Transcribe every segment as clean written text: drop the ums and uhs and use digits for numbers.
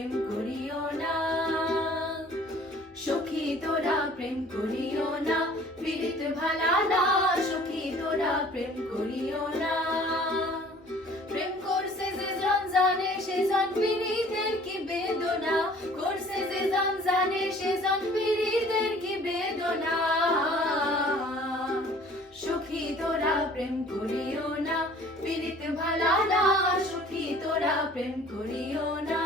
প্রেম করিও না, সখী তোরা প্রেম করিও না, পীড়িত ভালা না, সখী তোরা প্রেম করিও না। প্রেম করছে যে জন জানে সে জন পীড়িতের কি বেদনা, করছে যে জন জানে সে জন পীড়িতের কি বেদনা। সখী তোরা প্রেম করিও না, পীড়িত ভালা না, সখী তোরা প্রেম করিও না।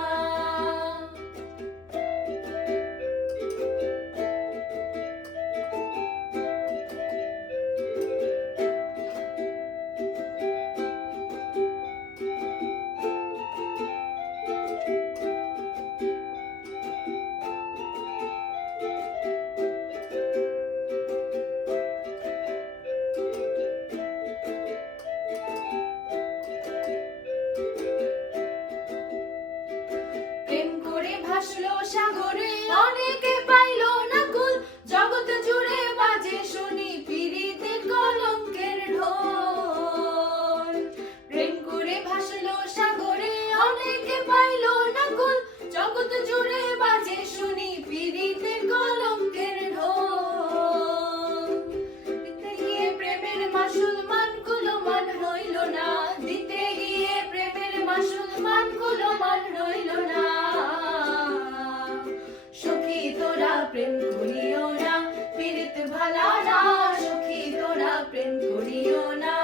প্রেম করে ভাসলো সাগরে অনেকে পাইলো না কুল, জগৎ জুড়ে বাজে শুনি পীড়িতের কলঙ্কের ঢোল। প্রেম করে ভাসলো সাগরে অনেকে পাইলো না কুল, জগৎ জুড়ে বাজে শুনি পীড়িতের কলঙ্কের ঢোল। দিতে গিয়ে প্রেমের মাসুল মানগুলো মান রইল না, দিতে গিয়ে প্রেমের মাসুল মানগুলো মান রইল না। সখী তোরা প্রেম করিও না, পীড়িত ভালা না, সখী তোরা প্রেম করিও না।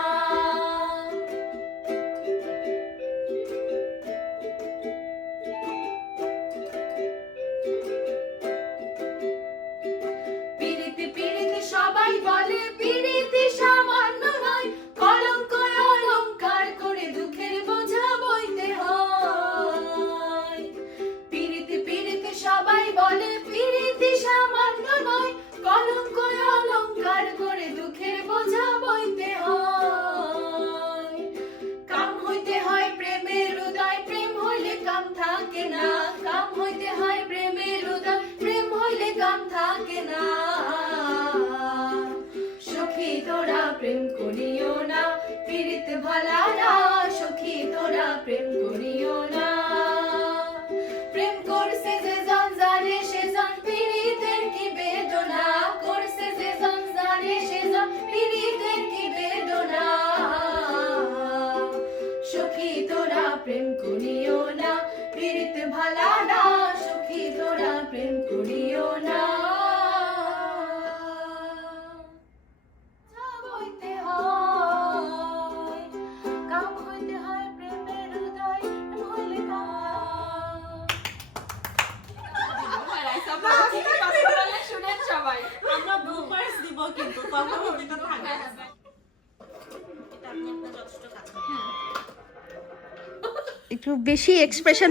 পীড়িতি পীড়িতি সবাই বলে পীড়িতি সামান্য নয়, কলঙ্ক অলংকার করে দুঃখের বোঝা বইতে হয়। পীড়িতি পীড়িতি সবাই বলে পীড়িতি সামান্য নয়, কলঙ্ক অলংকার করে দুঃখের বোঝা বইতে হয়। কাম হইতে হয় প্রেমের উদয়, প্রেম হইলে কাম থাকে না, কাম হইতে হয় প্রেমের উদয়, প্রেম হইলে কাম থাকে না। সখী তোরা প্রেম করিও না, পীড়িত ভালা না, সখী তোরা প্রেম করিও না। প্রেম করছে যে জন জানে সে জন পীড়িতের কি বেদনা, করছে যে জন জানে সে জন পীড়িতের কি বেদনা। সখী তোরা প্রেম করিও না, পীড়িত ভালা না, সখী তোরা প্রেম করিও না। বইতে হয়, কাম হইতে হয় প্রেমের উদয়, হইলে আমরা বুমার্স দিব কিন্তু তখন এটা থাকবে। এটা আপনি আপনার যথেষ্ট কাছে একটু বেশি এক্সপ্রেশন